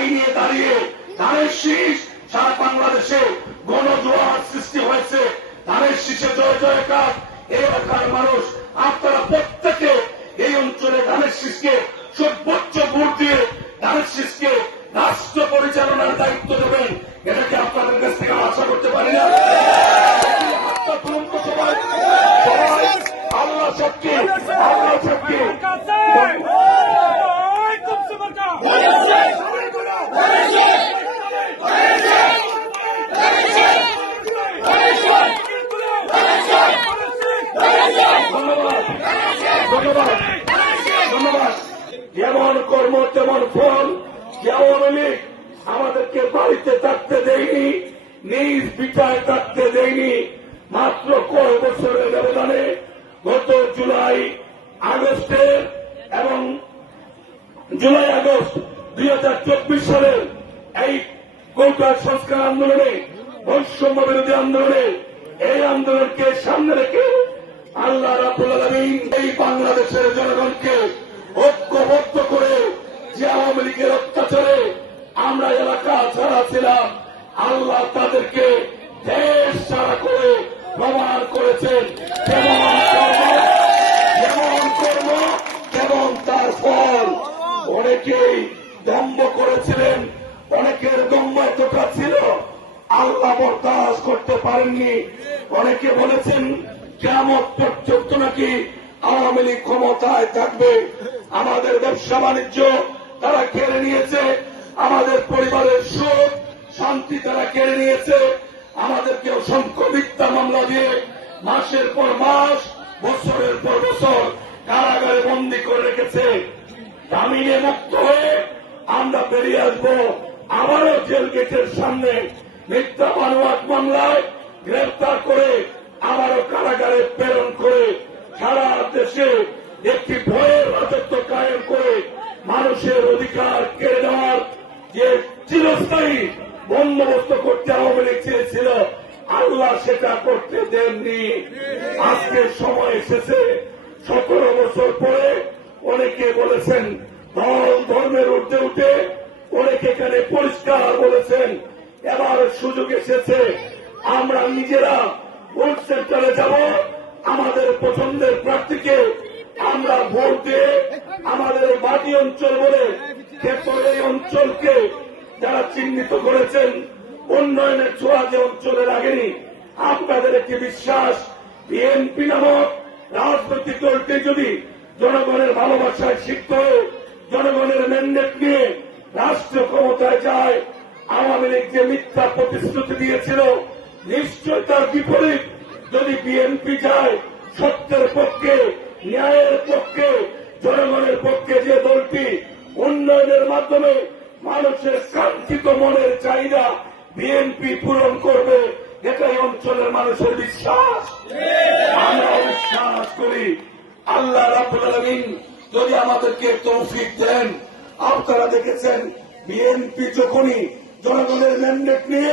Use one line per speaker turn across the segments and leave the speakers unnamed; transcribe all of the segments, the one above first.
দায়ী নিয়ে দাঁড়িয়ে, ধানের শীষ সারা বাংলাদেশে গণজোয়ার সৃষ্টি হয়েছে। ধানের শীষে জয় জয়কার, এই এলাকার মানুষ, আপনারা প্রত্যেকে এই অঞ্চলে ধানের শীষকে সর্বোচ্চ ভোট দিয়ে ধানের শীষকে রাষ্ট্র পরিচালনার দায়িত্ব দেবেন এটাকে আপনাদের কাছ থেকে আমি আশা করতে পারি না হাতটা তুলুন তো সবাই সবাই আল্লাহ শক্তি আল্লাহ শক্তি ধন্যবাদ ধন্যবাদ ধন্যবাদ যেমন কর্ম তেমন ফল যেমন লীগ আমাদেরকে বাড়িতে থাকতে দেয়নি নিজ পিঠায় থাকতে দেয়নি। মাত্র কয় বছরের ব্যবধানে গত জুলাই আগস্টে এবং জুলাই আগস্ট দুই হাজার চব্বিশ সালের এই কৌটার সংস্কার আন্দোলনে, বৈষম্য বিরোধী আন্দোলনে, এই আন্দোলনকে সামনে রেখে আল্লাহ রাবুল এই বাংলাদেশের জনগণকে ঐক্যবদ্ধ করে যে আওয়ামী লীগের অত্যাচারে আমরা এলাকা ছাড়া ছিলাম, আল্লাহ তাদেরকে দেশ ছাড়া করে প্রমাণ করেছেন। যেমন কর্ম? যেমন তার ফল? অনেকেই দম্ভ করেছিলেন, অনেকের দম্ভ এতটা ছিল। আল্লাহ বরদাস করতে পারেননি। অনেকে বলেছেন কেমন পর্যন্ত নাকি আওয়ামী লীগ ক্ষমতায় থাকবে। আমাদের ব্যবসা বাণিজ্য তারা কেড়ে নিয়েছে। আমাদের পরিবারের সুখ, শান্তি তারা কেড়ে নিয়েছে। আমাদেরকে অসংখ্য মিথ্যা মামলা দিয়ে মাসের পর মাস, বছরের পর বছর কারাগারে বন্দি করে রেখেছে। জামিনে মুক্ত হয়ে আমরা বেরিয়ে আসব আবারও জেল গেটের সামনে মিথ্যা মানবাদ মামলায় গ্রেফতার করে আবারও কারাগারে প্রেরণ করে সারা দেশে একটি ভয়ের রাজত্ব কায়েম করে মানুষের অধিকার করতে দেননি আজকে সময় এসেছে। সতেরো বছর পরে অনেকে বলেছেন, দল ধর্মের উঠতে উঠে অনেকে এখানে পরিষ্কার বলেছেন। এবার সুযোগ এসেছে। আমরা নিজেরা ভোট সেন্টারে যাব। আমাদের পছন্দের প্রার্থীকে আমরা ভোট দিয়ে আমাদের মাটি অঞ্চল বলে এই অঞ্চলকে যারা চিহ্নিত করেছেন, উন্নয়নের ছোঁয়া যে অঞ্চলে লাগেনি আপনাদের একটি বিশ্বাস বিএনপি নামক রাজনৈতিক দলটি যদি জনগণের ভালোবাসায় হয়ে জনগণের ম্যান্ডেট নিয়ে রাষ্ট্র ক্ষমতায় যায়, আওয়ামী লীগ যে মিথ্যা প্রতিশ্রুতি দিয়েছিল, নিশ্চয় তার বিপরীত। যদি বিএনপি যায়, সত্যের পক্ষে, ন্যায়ের পক্ষে, জনগণের পক্ষে যে দলটি উন্নয়নের মাধ্যমে মানুষের কাঙ্ক্ষিত মনের চাহিদা বিএনপি পূরণ করবে এটাই অঞ্চলের মানুষের বিশ্বাস। আমরা বিশ্বাস করি। আল্লাহ রাবুল যদি আমাদেরকে তৌফিক দেন, আপনারা দেখেছেন, বিএনপি যখনই জনগণের ম্যান্ডেট নিয়ে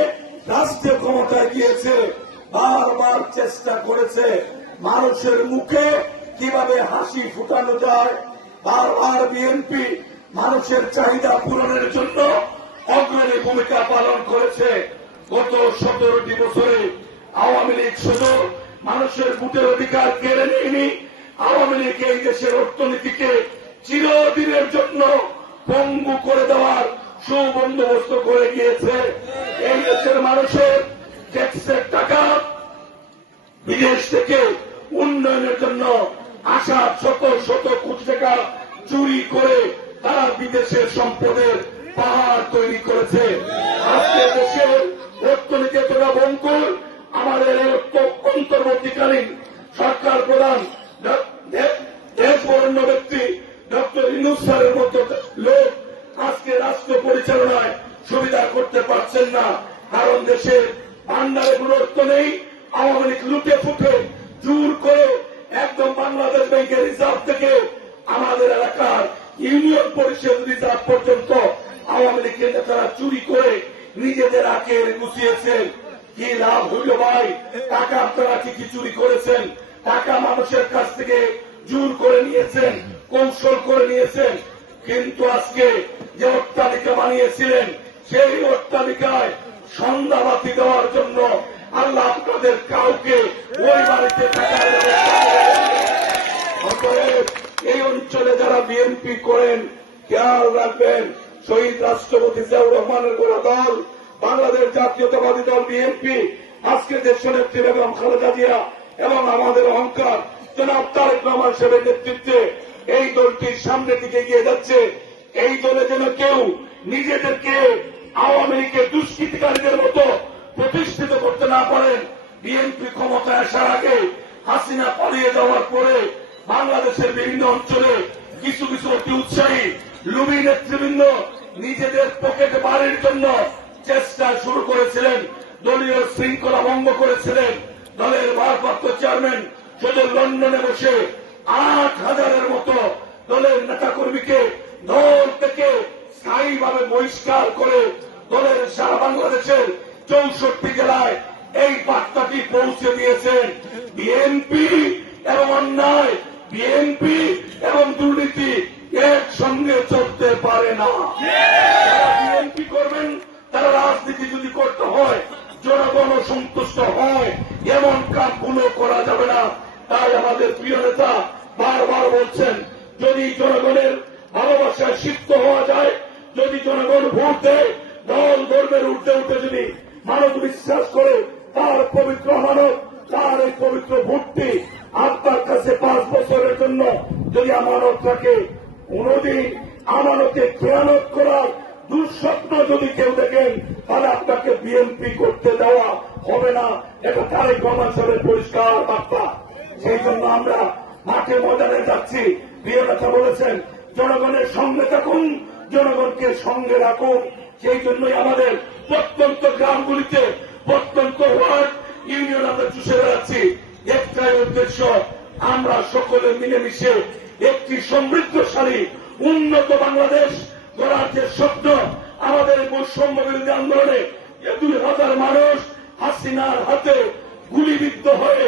রাষ্ট্রীয় ক্ষমতায় গিয়েছে, বারবার চেষ্টা করেছে মানুষের মুখে কীভাবে হাসি ফুটানো যায়, বারবার বিএনপি মানুষের চাহিদা পূরণের জন্য অগ্রণী ভূমিকা পালন করেছে। গত সতেরোটি বছরে আওয়ামী লীগ শুধু মানুষের ভোটের অধিকার কেড়ে নেয়নি। আওয়ামী লীগ এই দেশের অর্থনীতিকে চিরদিনের জন্য পঙ্গু করে দেওয়ার সুবন্দোবস্ত করে গিয়েছে এই দেশের মানুষের ট্যাক্সের টাকা বিদেশ থেকে উন্নয়নের জন্য আসা শত শত কোটি টাকা চুরি করে তারা বিদেশের সম্পদের পাহাড় তৈরি করেছে। আজকে দেশের অর্থনীতি এতটা বঙ্কুর, আমাদের অন্তর্বর্তীকালীন সরকার প্রধান দেশ বরণ্য ব্যক্তি ডক্টর ইনুস স্যারের মতো লোক আজকে রাষ্ট্র পরিচালনায় সুবিধা করতে পারছেন না। কারণ দেশের ভান্ডারে গুরুত্ব নেই, আওয়ামী লীগ লুটে ফুটে জোর করে একদম বাংলাদেশ ব্যাংকের রিজার্ভ থেকে আমাদের এলাকার ইউনিয়ন পরিষদ রিজার্ভ পর্যন্ত নিজেদের আকের গুছিয়েছেন। কি লাভ হইল ভাই? টাকা আপনারা কি চুরি করেছেন। টাকা মানুষের কাছ থেকে জোর করে নিয়েছেন, কৌশল করে নিয়েছেন। কিন্তু আজকে যে অট্টালিকা বানিয়েছিলেন, সেই অট্টালিকায় সন্ধ্যাবাতি দেওয়ার জন্য আল্লাহ আপনাদের কাউকে ওই বাড়িতে এই অঞ্চলে যারা বিএনপি করেন, খেয়াল রাখবেন শহীদ রাষ্ট্রপতি জিয়াউর রহমানের গোড়া দল বাংলাদেশ জাতীয়তাবাদী দল বিএনপি আজকে দেশ নেত্রী বেগম খালেদা জিয়া এবং আমাদের অহংকার, জনাব তারেক রহমান সাহেবের নেতৃত্বে এই দলটির সামনের দিকে এগিয়ে যাচ্ছে। এই দলে যেন কেউ নিজেদেরকে আওয়ামী লীগের দুষ্কৃতিকারীদের মতো প্রতিষ্ঠিত করতে না পারেন বিএনপি ক্ষমতায় আসার আগে হাসিনা পালিয়ে যাওয়ার পরে বাংলাদেশের বিভিন্ন অঞ্চলে কিছু কিছু অতি উৎসাহী লুবি নেতৃবৃন্দ নিজেদের পকেট বাড়ির জন্য চেষ্টা শুরু করেছিলেন। দলীয় শৃঙ্খলা ভঙ্গ করেছিলেন। দলের ভারপ্রাপ্ত চেয়ারম্যান শুধু লন্ডনে বসে আট হাজারের মতো দলের নেতাকর্মীকে দল থেকে স্থায়ীভাবে বহিষ্কার করে দলের সারা বাংলাদেশের চৌষট্টি জেলায় এই বার্তাটি পৌঁছে দিয়েছেন। বিএনপি এবং অন্যায়, বিএনপি এবং দুর্নীতি একসঙ্গে চলতে পারে না। বিএনপি করবেন, তারা রাজনীতি যদি করতে হয়, জনগণ সন্তুষ্ট হয়, এমন কাজগুলো করা যাবে না। তাই আমাদের প্রিয় নেতা বারবার বলছেন, যদি জনগণের ভালোবাসায় সিদ্ধ হওয়া যায়, যদি জনগণ ভোট দেয়, দল ধর্মের উঠতে উঠে যদি মানব বিশ্বাস করে, তার পবিত্র মানব, তার এই পবিত্র ভোটটি আপনার কাছে পাঁচ বছরের জন্য যদি আমানত থাকে কোনদিন আমানতে খেয়ানত করার দুঃস্বপ্ন যদি কেউ দেখেন, তাহলে আপনাকে বিএনপি করতে দেওয়া হবে না। এটা তারেক রহমান সাহেবের পরিষ্কার বার্তা। সেই জন্য আমরা মাঠে ময়দানে যাচ্ছি। প্রিয় নেতা বলেছেন, জনগণের সঙ্গে থাকুন, জনগণকে সঙ্গে রাখুন। সেই জন্যই আমাদের প্রত্যন্ত গ্রামগুলিতে প্রত্যন্ত ওয়ার্ড ইউনিয়ন আমরা চুষে বেড়াচ্ছি। একটাই উদ্দেশ্য আমরা সকলে মিলেমিশে একটি সমৃদ্ধশালী, উন্নত বাংলাদেশ গড়ার যে স্বপ্ন, আমাদের বৈষম্য বিরোধী আন্দোলনে দুই হাজার মানুষ হাসিনার হাতে গুলিবিদ্ধ হয়ে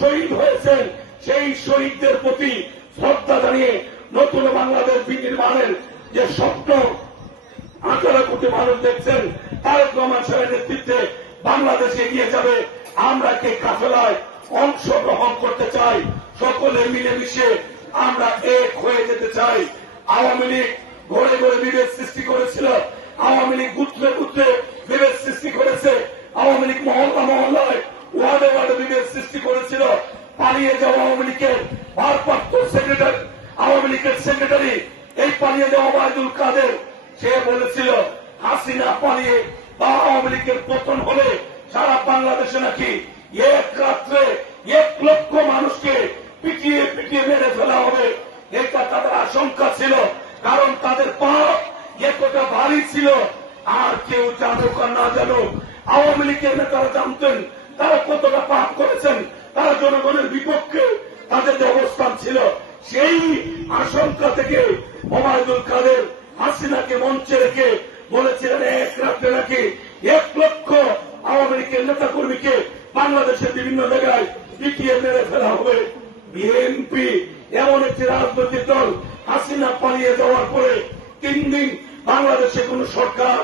শহীদ হয়েছেন, সেই শহীদদের প্রতি শ্রদ্ধা জানিয়ে নতুন বাংলাদেশ বিনির্মাণের যে স্বপ্ন, আঠারো কোটি মানুষ দেখছেন, তারেক রহমান সাহেবের নেতৃত্বে বাংলাদেশে এগিয়ে যাবে, আমরা কে কাফেলায় অংশগ্রহণ করতে চাই। সকলে মিলেমিশে আমরা এক হয়ে যেতে চাই। আওয়ামী লীগ ঘরে ঘরে বিভেদ সৃষ্টি করেছিল। আওয়ামী লীগ গুত্রে গুত্রে বিভেদ সৃষ্টি করেছে। আওয়ামী লীগ মহল্লা মহল্লায় ওয়ার্ডে ওয়ার্ডে বিভেদ সৃষ্টি করেছিল। পালিয়ে যাওয়া আওয়ামী লীগের ভারপ্রাপ্ত সেক্রেটারি, আওয়ামী লীগের সেক্রেটারি, এই পালিয়ে যাওয়া ওবায়দুল কাদের, সে বলেছিল, হাসিনা পালিয়ে বা আওয়ামী লীগের পতন হলে সারা বাংলাদেশে নাকি এক রাত্রে এক লক্ষ মানুষকে পিটিয়ে পিটিয়ে মেরে ফেলা হবে। এটা তাদের আশঙ্কা ছিল, কারণ তাদের পাপ একটা ভারী ছিল। আর কেউ জানুক না জানুক, আওয়ামী লীগের নেতারা জানতেন, তারা কতটা পাপ করেছেন, তারা জনগণের বিপক্ষে তাদের যে অবস্থান ছিল, সেই আশঙ্কা থেকে ওবায়দুল কাদের হাসিনাকে মঞ্চে রেখে বলেছিলেন এক রাত্রে নাকি এক লক্ষ আওয়ামী লীগের নেতা কর্মীকে বাংলাদেশের বিভিন্ন জায়গায় পিটিয়ে মেরে ফেলা হবে। বিএনপি এমন একটি রাজনৈতিক দল হাসিনা পালিয়ে যাওয়ার পরে তিন দিন বাংলাদেশে কোন সরকার